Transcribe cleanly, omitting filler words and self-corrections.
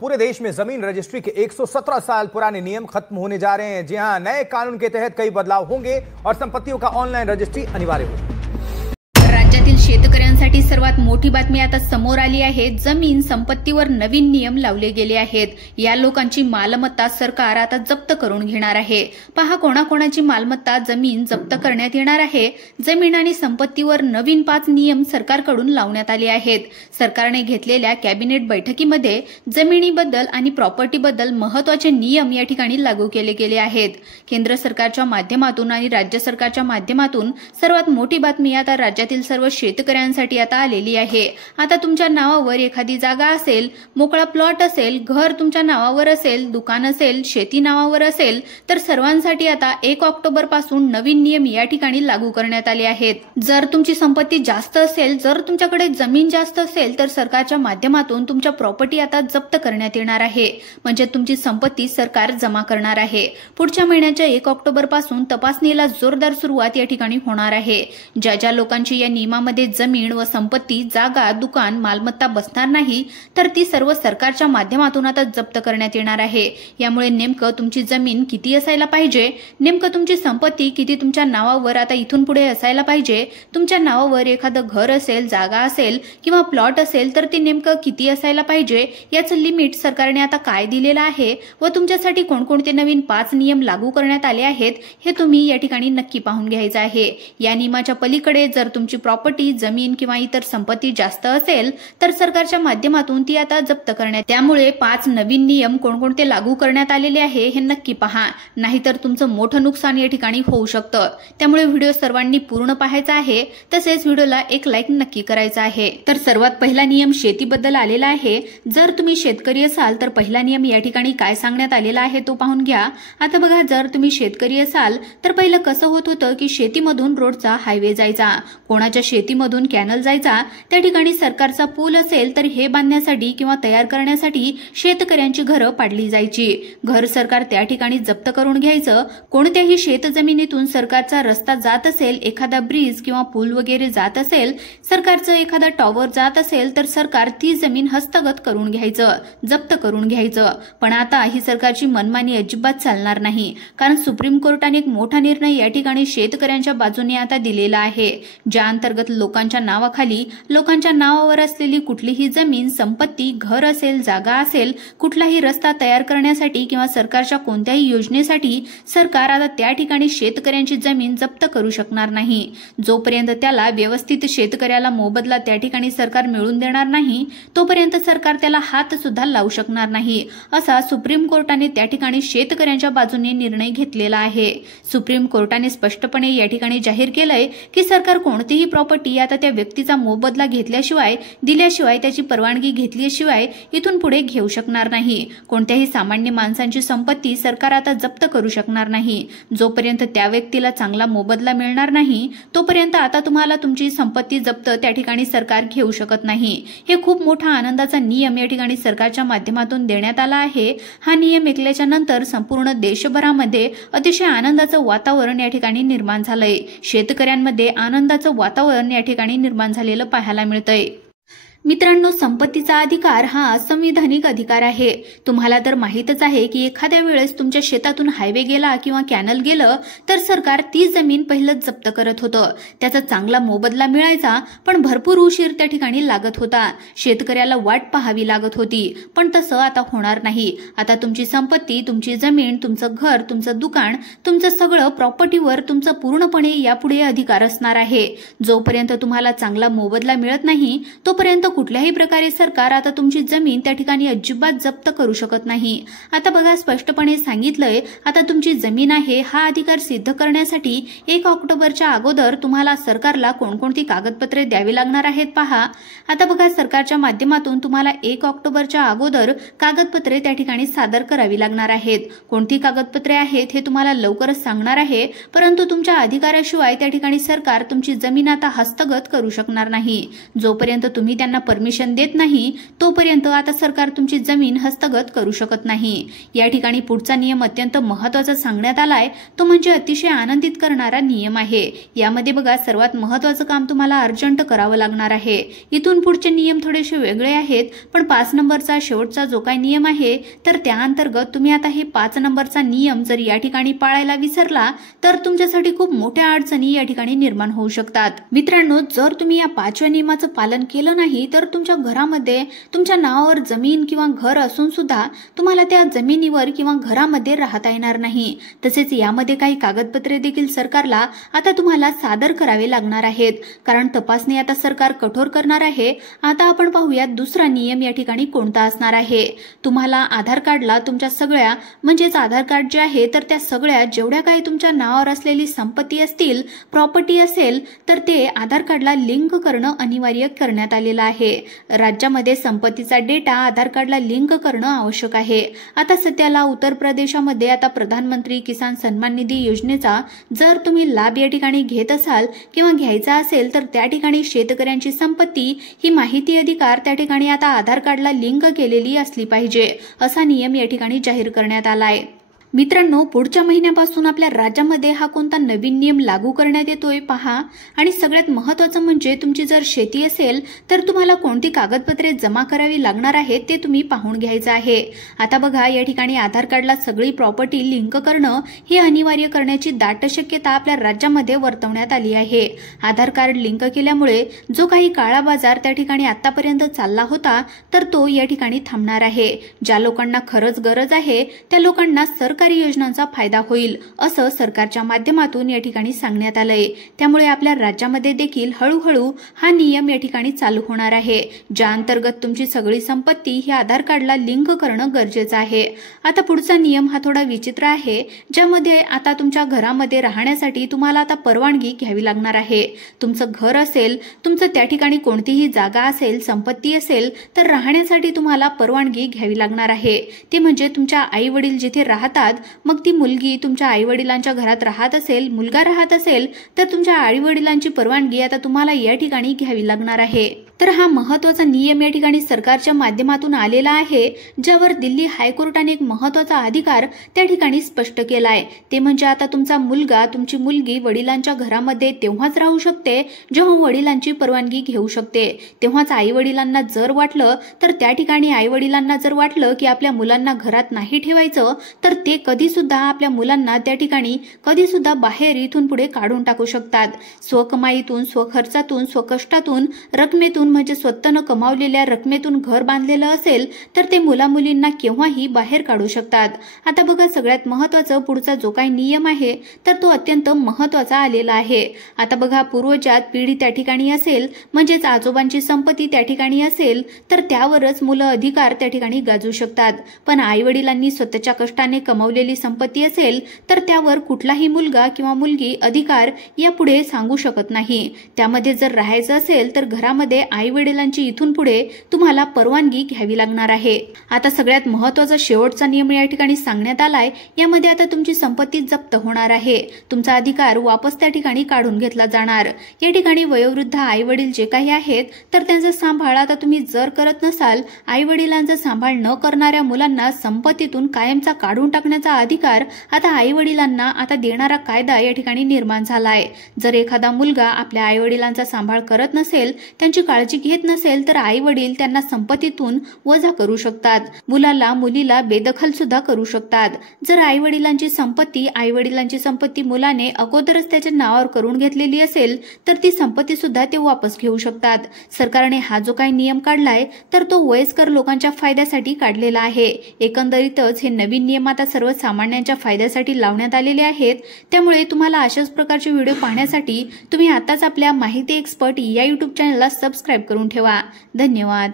पूरे देश में जमीन रजिस्ट्री के 117 साल पुराने नियम खत्म होने जा रहे हैं। जी हां, नए कानून के तहत कई बदलाव होंगे और संपत्तियों का ऑनलाइन रजिस्ट्री अनिवार्य होगी। राज्यातील शेतकऱ्यांसाठी सर्वात मोठी बातमी आता समोर आली आहे। जमीन संपत्तीवर नवीन नियम लावले गेले आहेत। या लोकांची मालमत्ता सरकार आता जप्त करून घेणार आहे। पहा कोणाकोणाची मालमत्ता जमीन जप्त करण्यात येणार आहे। जमीन आणि संपत्तीवर नवीन 5 नियम सरकारकडून लावण्यात आले आहेत। सरकारने घेतलेल्या कॅबिनेट बैठकीमध्ये जमिनीबद्दल आणि प्रॉपर्टीबद्दल महत्त्वाचे नियम या ठिकाणी लागू केले गेले आहेत। केंद्र सरकारच्या माध्यमातून आणि राज्य सरकारच्या माध्यमातून सर्वात मोठी बातमी आता राज्यातील सर्व शेतकऱ्यांसाठी आता आलेली आहे। आता तुमच्या नावावर एखादी जागा असेल, मोकळा प्लॉट असेल, घर तुमच्या नावावर असेल, दुकान असेल, शेती नावावर असेल, तर सर्वांसाठी आता 1 ऑक्टोबर पासून नवीन नियम या ठिकाणी लागू करण्यात आले आहेत। जर तुमची संपत्ती जास्त असेल, जर तुमच्याकडे जमीन जास्त असेल, तर सरकारच्या माध्यमातून तुमच्या प्रॉपर्टी आता जप्त करण्यात येणार आहे। म्हणजे तुमची संपत्ती सरकार जमा करणार आहे। पुढच्या महिन्याच्या 1 ऑक्टोबर पासून तपासणीला जोरदार सुरुवात या ठिकाणी होणार आहे। ज्या लोकांची या नियमामध्ये जमीन व संपत्ती, जागा, दुकान, मालमत्ता बसणार नाही, तर ती सर्व सरकारच्या माध्यमातून आता जप्त करण्यात येणार आहे। यामुळे नेमकं तुमची जमीन किती असायला पाहिजे, नेमकं तुमची संपत्ती किती तुमच्या नावावर आता इथून पुढे असायला पाहिजे, तुमच्या नावावर एखादं घर असेल, जागा असेल किंवा प्लॉट असेल, तर ते नेमकं किती असायला पाहिजे याचं लिमिट सरकारने आता काय दिलेलं आहे व तुमच्यासाठी कोणकोणते नवीन 5 नियम लागू करण्यात आले आहेत हे तुम्ही या ठिकाणी नक्की पाहून घ्यायचं आहे। या नियमाच्या पलीकडे जर तुमची प्रॉपर्टी, जमीन किंवा इतर संपत्ती जास्त असेल, तर सरकारच्या माध्यमातून ती आता जप्त करण्यात। त्यामुळे 5 नवीन नियम कोणकोणते लागू करण्यात आलेले आहे हे नक्की पहा, नाहीतर तुमचं मोठं नुकसान या ठिकाणी होऊ शकतं। त्यामुळे व्हिडिओ सर्वांनी पूर्ण पाहायचा आहे, तसेच व्हिडिओला एक लाईक नक्की करायचा आहे। तर सर्वात पहिला नियम शेतीबद्दल आलेला आहे। जर तुम्ही शेतकरी असाल तर पहिला नियम या ठिकाणी काय सांगण्यात आलेला आहे तो पाहून घ्या। आता बघा, जर तुम्ही शेतकरी असाल तर पहिलं कसं होत होतं की शेतीमधून रोडचा हायवे जायचा, कोणाच्या शेतीमधून कॅनल जायचा, त्या ठिकाणी सरकारचा पूल असेल तर हे बांधण्यासाठी किंवा तयार करण्यासाठी शेतकऱ्यांची घरं पाडली जायची। घर सरकार त्या ठिकाणी जप्त करून घ्यायचं। कोणत्याही शेतजमिनीतून सरकारचा रस्ता जात असेल, एखादा ब्रिज किंवा पूल वगैरे जात असेल, सरकारचं एखादा टॉवर जात असेल, तर सरकार ती जमीन हस्तगत करून घ्यायचं, जप्त करून घ्यायचं। पण आता ही सरकारची मनमानी अजिबात चालणार नाही, कारण सुप्रीम कोर्टाने एक मोठा निर्णय या ठिकाणी शेतकऱ्यांच्या बाजूने आता दिलेला आहे, ज्या अंतर्गत लोकांच्या नावाखाली, लोकांच्या नावावर असलेली कुठलीही जमीन, संपत्ती, घर असेल, जागा असेल, कुठलाही रस्ता तयार करण्यासाठी किंवा सरकारच्या कोणत्याही योजनेसाठी सरकार आता त्या ठिकाणी शेतकऱ्यांची जमीन जप्त करू शकणार नाही। जोपर्यंत त्याला व्यवस्थित शेतकऱ्याला मोबदला त्या ठिकाणी सरकार मिळवून देणार नाही, तोपर्यंत सरकार त्याला हात सुद्धा लावू शकणार नाही, असा सुप्रीम कोर्टाने त्या ठिकाणी शेतकऱ्यांच्या बाजूने निर्णय घेतलेला आहे। सुप्रीम कोर्टाने स्पष्टपणे या ठिकाणी जाहीर केलंय की सरकार कोणतीही प्रॉपर्टी आता त्या व्यक्तीचा मोबदला घेतल्याशिवाय, दिल्याशिवाय, त्याची परवानगी घेतल्याशिवाय इथून पुढे घेऊ शकणार नाही। कोणत्याही सामान्य माणसांची संपत्ती सरकार आता जप्त करू शकणार नाही। जोपर्यंत त्या व्यक्तीला चांगला मोबदला मिळणार नाही, तोपर्यंत आता तुम्हाला तुमची संपत्ती जप्त त्या ठिकाणी सरकार घेऊ शकत नाही। हे खूप मोठा आनंदाचा नियम या ठिकाणी सरकारच्या माध्यमातून देण्यात आला आहे। हा नियम ऐकल्याच्या नंतर संपूर्ण देशभरामध्ये अतिशय आनंदाचं वातावरण या ठिकाणी निर्माण झालंय। शेतकऱ्यांमध्ये आनंदाचं वातावरण या ठिकाणी निर्माण झालेलं पाहायला मिळतंय। मित्रांनो, संपत्तीचा अधिकार हा असंविधानिक अधिकार आहे। तुम्हाला तर माहीतच आहे की एखाद्या वेळेस तुमच्या शेतातून हायवे गेला किंवा कॅनल गेलं तर सरकार ती जमीन पहिलं जप्त करत होतं। त्याचा चांगला मोबदला मिळायचा, पण भरपूर उशीर त्या ठिकाणी लागत होता, शेतकऱ्याला वाट पाहावी लागत होती। पण तसं आता होणार नाही। आता तुमची संपत्ती, तुमची जमीन, तुमचं घर, तुमचं दुकान, तुमचं सगळं प्रॉपर्टीवर तुमचा पूर्णपणे यापुढे अधिकार असणार आहे। जोपर्यंत तुम्हाला चांगला मोबदला मिळत नाही, तोपर्यंत कुठल्याही प्रकारे सरकार आता तुमची जमीन त्या ठिकाणी अजिबात जप्त करू शकत नाही। आता बघा, स्पष्टपणे सांगितलंय, आता तुमची जमीन आहे हा अधिकार सिद्ध करण्यासाठी 1 ऑक्टोबरच्या अगोदर तुम्हाला सरकारला कोणकोणती कागदपत्रे द्यावी लागणार आहेत पहा। आता बघा, सरकारच्या माध्यमातून तुम्हाला 1 ऑक्टोबरच्या अगोदर कागदपत्रे त्या ठिकाणी सादर करावी लागणार आहेत। कोणती कागदपत्रे आहेत हे तुम्हाला लवकरच सांगणार आहे, परंतु तुमच्या अधिकाराशिवाय त्या ठिकाणी सरकार तुमची जमीन आता हस्तगत करू शकणार नाही। जोपर्यंत तुम्ही त्यांना परमिशन देत नाही तोपर्यंत आता सरकार तुमची जमीन हस्तगत करू शकत नाही। या ठिकाणी पुढचा नियम अत्यंत महत्त्वाचा सांगण्यात आलाय, तो म्हणजे अतिशय आनंदित करणारा नियम आहे। यामध्ये बघा सर्वात महत्त्वाचं काम तुम्हाला अर्जंट करावं लागणार आहे। इथून पुढचे नियम थोडेसे वेगळे आहेत, पण 5 नंबरचा शेवटचा जो काही नियम आहे तर त्या अंतर्गत तुम्ही आता हे 5 नंबरचा नियम जर या ठिकाणी पाळायला विसरला तर तुमच्यासाठी खूप मोठ्या अडचणी या ठिकाणी निर्माण होऊ शकतात। मित्रांनो, जर तुम्ही या 5व्या नियमाचं पालन केलं नाही तर तुमच्या घरामध्ये तुमच्या नावावर जमीन किंवा घर असून सुद्धा तुम्हाला त्या जमिनीवर किंवा घरामध्ये राहता येणार नाही। तसेच यामध्ये काही कागदपत्रे देखील सरकारला आता तुम्हाला सादर करावे लागणार आहेत, कारण तपासणी आता सरकार कठोर करणार आहे। आता आपण पाहूया दुसरा नियम या ठिकाणी कोणता असणार आहे। तुम्हाला आधार कार्डला तुमच्या सगळ्या म्हणजेच आधार कार्ड जे आहे तर त्या सगळ्या जेवढ्या काही तुमच्या नावावर असलेली संपत्ती असतील, प्रॉपर्टी असेल तर ते आधार कार्डला लिंक करणं अनिवार्य करण्यात आलेलं आहे। राज्यामध्ये संपत्तीचा डेटा आधार कार्डला लिंक करणं आवश्यक आहे। आता सध्याला उत्तर प्रदेशामध्ये आता प्रधानमंत्री किसान सन्मान निधी योजनेचा जर तुम्ही लाभ या ठिकाणी घेत असाल किंवा घ्यायचा असेल तर त्या ठिकाणी शेतकऱ्यांची संपत्ती ही माहिती अधिकार त्या ठिकाणी आता आधार कार्डला लिंक केलेली असली पाहिजे, असा नियम या ठिकाणी जाहीर करण्यात आलाय। मित्रांनो, पुढच्या महिन्यापासून आपल्या राज्यामध्ये हा कोणता नवीन नियम लागू करण्यात येतोय पहा। आणि सगळ्यात महत्त्वाचं म्हणजे तुमची जर शेती असेल तर तुम्हाला कोणती कागदपत्रे जमा करावी लागणार आहेत ते तुम्ही पाहून घ्यायचं आहे। आता बघा या ठिकाणी आधार कार्डला सगळी प्रॉपर्टी लिंक करणं हे अनिवार्य करण्याची दाट शक्यता आपल्या राज्यामध्ये वर्तवण्यात आली आहे। आधार कार्ड लिंक केल्यामुळे जो काही काळा बाजार त्या ठिकाणी आतापर्यंत चालला होता तर तो या ठिकाणी थांबणार आहे। ज्या लोकांना खरंच गरज आहे त्या लोकांना सरकारी योजनांचा फायदा होईल असं सरकारच्या माध्यमातून या ठिकाणी सांगण्यात आलंय। त्यामुळे आपल्या राज्यामध्ये देखील हळूहळू हा नियम या ठिकाणी चालू होणार आहे, ज्या अंतर्गत तुमची सगळी संपत्ती ही आधार कार्डला लिंक करणं गरजेचं आहे। आता पुढचा नियम हा थोडा विचित्र आहे, ज्यामध्ये आता तुमच्या घरामध्ये राहण्यासाठी तुम्हाला आता परवानगी घ्यावी लागणार आहे। तुमचं घर असेल, तुमचं त्या ठिकाणी कोणतीही जागा असेल, संपत्ती असेल तर राहण्यासाठी तुम्हाला परवानगी घ्यावी लागणार आहे। ते म्हणजे तुमच्या आई वडील जिथे राहतात मग ती मुलगी तुमच्या आई वडिलांच्या घरात राहत असेल, मुलगा राहत असेल तर तुमच्या आई वडिलांची परवानगी आता तुम्हाला या ठिकाणी घ्यावी लागणार आहे। तर हा महत्त्वाचा नियम या ठिकाणी सरकारच्या माध्यमातून आलेला आहे, ज्यावर दिल्ली हायकोर्टाने एक महत्त्वाचा अधिकार त्या ठिकाणी स्पष्ट केलाय। ते म्हणजे आता तुमचा मुलगा, तुमची मुलगी वडिलांच्या घरामध्ये तेव्हाच राहू शकते जेव्हा वडिलांची परवानगी घेऊ शकते। तेव्हाच आई वडिलांना जर वाटलं तर त्या ठिकाणी आई वडिलांना जर वाटलं की आपल्या मुलांना घरात नाही ठेवायचं तर ते कधी सुद्धा आपल्या मुलांना त्या ठिकाणी कधी सुद्धा बाहेर इथून पुढे काढून टाकू शकतात। स्वकमाईतून, स्वखर्चातून, स्वकष्टातून, रकमेतून म्हणजे स्वतःने कमावलेल्या रकमेतून घर बांधलेलं असेल तर ते मुलामुलींना केव्हाही बाहेर काढू शकतात। आता बघा सगळ्यात महत्त्वाचं पुढचा जो काही नियम आहे तर तो अत्यंत महत्त्वाचा आलेला आहे। आता बघा पूर्वजात पिढी त्या ठिकाणी असेल म्हणजेच आजोबांची संपत्ती त्या ठिकाणी असेल तर त्यावरच मुलं अधिकार त्या ठिकाणी गाजवू शकतात, पण आई वडिलांनी स्वतःच्या कष्टाने कमावलेली संपत्ती असेल तर त्यावर कुठलाही मुलगा किंवा मुलगी अधिकार यापुढे सांगू शकत नाही। त्यामध्ये जर राहायचं असेल तर घरामध्ये आई वडिलांची इथून पुढे तुम्हाला परवानगी घ्यावी लागणार आहे। आता सगळ्यात महत्त्वाचा शेवटचा नियम या ठिकाणी सांगण्यात आलाय, यामध्ये आता तुमची संपत्ती जप्त होणार आहे, तुमचा अधिकार वापस त्या ठिकाणी काढून घेतला जाणार। या ठिकाणी वयोवृद्ध आई वडील जे काही आहेत तर त्यांचा सांभाळ आता तुम्ही जर करत नसाल, आई वडिलांचा सांभाळ न करणाऱ्या मुलांना संपत्तीतून कायमचा काढून टाकण्याचा अधिकार आता आई वडिलांना आता देणारा कायदा या ठिकाणी निर्माण झालाय। जर एखादा मुलगा आपल्या आई वडिलांचा सांभाळ करत नसेल, त्यांची काळजी घेत नसेल तर आई वडील त्यांना संपत्तीतून वजा करू शकतात, मुलाला मुलीला बेदखल सुद्धा करू शकतात। जर आई वडिलांची संपत्ती मुलाने अगोदरच त्याच्या नावावर करून घेतलेली असेल तर ती संपत्ती सुद्धा ते वापस घेऊ शकतात। सरकारने हा जो काही नियम काढलाय तर तो वयस्कर लोकांच्या फायद्यासाठी काढलेला आहे। एकंदरीतच हे नवीन नियम आता सर्वसामान्यांच्या फायद्यासाठी लावण्यात आलेले आहेत। त्यामुळे तुम्हाला अशाच प्रकारचे व्हिडिओ पाहण्यासाठी तुम्ही आताच आपल्या माहिती एक्सपर्ट या YouTube चॅनलला सबस्क्राइब करून ठेवा। धन्यवाद।